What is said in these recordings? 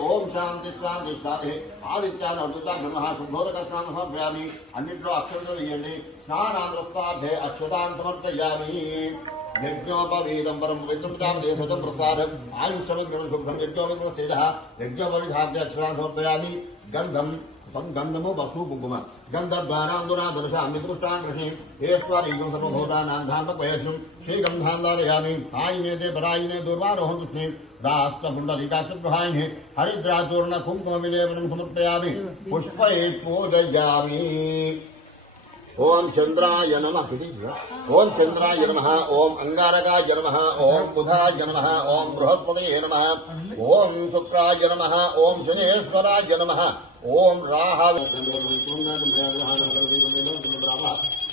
ओम शांति शांति शांति आदित्यान शुद्धोदक स्नान समर्पयामि अन्निట్లో अक्षंतలు వేయండి స్నానాంతరార్థే అక్షతాన్ సమర్పయామి यज्ञोपवीतं परम पवित्रं देशतं प्रसादम् आयुष्यमं शुभ्रं यज्ञोपवितः यज्ञोपविधाद्य अक्षरान् समर्पयामि गन्धं गन्धमो वसु कुङ्कुम गन्धद्वारान्दुरादर्शामि दृष्टान् कृषिं हेस्वारीगं सर्वभूतानां धामकवयस्यं श्रीगन्धान्दारयामि आयिनेते परायिने दुर्वारोहं तुष्णीं राष्ट्रपुण्डरीकाक्षद्वहायिने हरिद्राचूर्ण कुङ्कुमविलेपनं समर्पयामि पुष्पैः पूजयामि ओम चंद्राय नमः ओम चंद्राय नमः ओम अंगारकाय नमः ओम बुधाय नमः ओम बृहस्पतये नमः ओम शुक्राय नमः ओम शनेश्वराय नमः ओम राहवे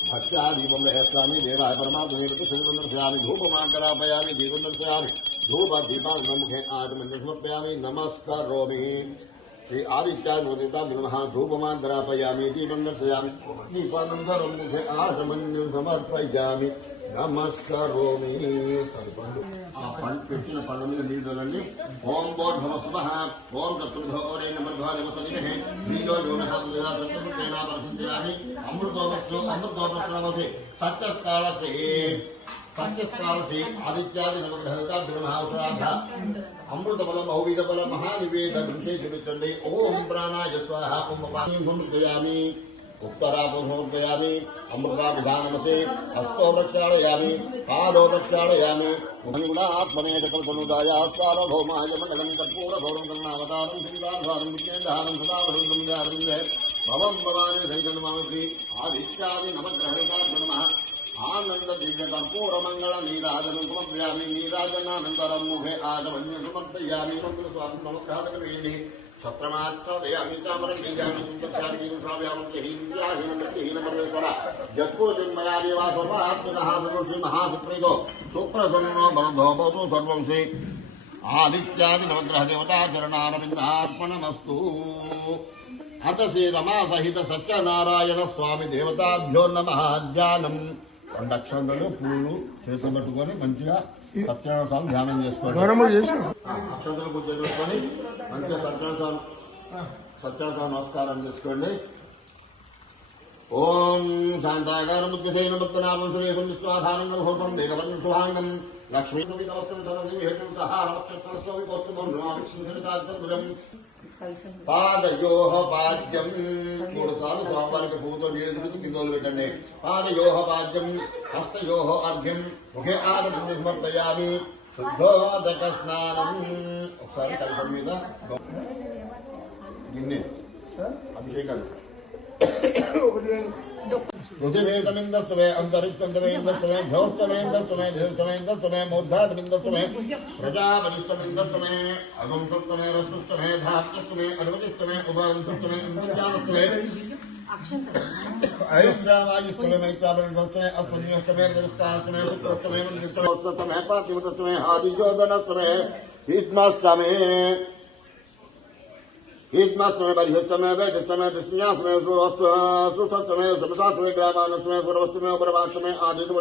भक्त्यादीपं रहस्यामि देवाय परमात्मने दर्शयामि धूपमाकरापयामि दीपं दर्शयामि धूप दीपामुखे आत्मन्यं समर्पयामि नमस्करोमि श्री आदित्यादिता नमः धूपमाकरापयामि दीपं दर्शयामि दीपानन्दरं मुखे आत्मन्यं समर्पयामि नमस्करोमि పెట్టిన పళ్ళ మీద నీళ్ళు చల్లండి ఓం భోర్భవస్వః ఓం తత్పురుషోరే నమర్భాదేవతనిహే నీలో యోనః సత్యముఖేనా పరిశుద్ధ్యామి అమృతోపస్రవసి సత్యస్కాలశ్రీ ఆదిత్యాది నవగ్రహకార్యమహాశ్రాద్ధ అమృతబలం ఔవిధబలం మహానివేదం చూపించండి ఓం ప్రాణాయ స్వాహ ఓం సమర్పయామి उत्तरापं समर्पयामि अमृता विधानमसे हस्तो प्रक्षालयामि पादो प्रक्षालयामि गुणात्मने सकलतनुदाय सार्वभौमाय मण्डलं कर्पूरगौरं कर्णावतारं श्रीराधारं विज्ञानधारं सदावरुणं जावृन्दे भवं भवानि सैकन्मामि आदित्यादि नवग्रहकार्य नमः आनंद दिव्य कर्पूर मंगल नीराजन समर्पयामि नीराजनानन्तरं मुखे आगमन्यं समर्पयामि मंगलस्वामी नमस्कारकरेणि सत्रमात्मदयामि चामरं बीजामि कुंभशान्ति स्वाव्यामं हीनमर्वेश्वर जत्को जन्मया देवा सर्वात्मकः श्री महासुप्रीतो सुप्रसन्नो बलधो भवतु सर्वं श्री आदित्यादि नवग्रह देवता चरणारविन्दार्पणमस्तु अथ श्री रमा सहित सत्यनारायण स्वामी देवताभ्यो नमः ध्यानम् अक्षंतలు పూలు చేతులు పట్టుకొని మంచిగా సత్యనారాయణ స్వామి ధ్యానం చేసుకోండి అక్షంతలు పూజ చేసుకొని మంచిగా సత్యనారాయణ స్వామి నమస్కారం చేసుకోండి ఓం శాంతాకారం ఉద్యసేన భక్తనామం సురేశం విశ్వాధానం ఘోషం దేవవర్ణం శుభాంగం లక్ష్మీ సువితవస్తం సదసి హేతుం సహారవక్షస్వస్వవి కోత్తుమం నమావిష్ణుసరితార్థం పాదయోహ పాద్యం 3 సార్లు స్వామివారికి పువ్వుతో నీళ్ళు చూపించి కిందోలు పెట్టండి పాదయోహ పాద్యం హస్తయోహ అర్ఘ్యం ముఖే ఆదర్శం సమర్పయామి శుద్ధోదక స్నానం ఒకసారి కలపం మీద గిన్నె అభిషేకాలు पृथिवेदमिन्दस्तवे अन्तरिक्षन्तवेन्दस्तवे ध्योस्तवेन्दस्तवे धेस्तवेन्दस्तवे मूर्धातमिन्दस्तवे प्रजापतिस्तमिन्दस्तवे अगुंसस्तवे रस्तुस्तवे धात्यस्तवे अनुमतिस्तवे उभयंसस्तवे इंद्रजामस्तवे अयोध्यावायुस्तवे मैत्रावलिस्तवे अस्मदीयस्तवे रजस्तास्तवे शुक्रस्तवे मन्दिस्तवे उत्तस्तवे पार्थिवतस्तवे आदिजोदनस्तवे हित्मस्तवे हित्मस्तमे बर्ह्यस्तमे वैद्यस्तमे दृष्ण्यास्तमे सुस्थस्तमे समसास्तमे ग्रामानस्तमे पूर्वस्तमे उपरवास्तमे आदित्य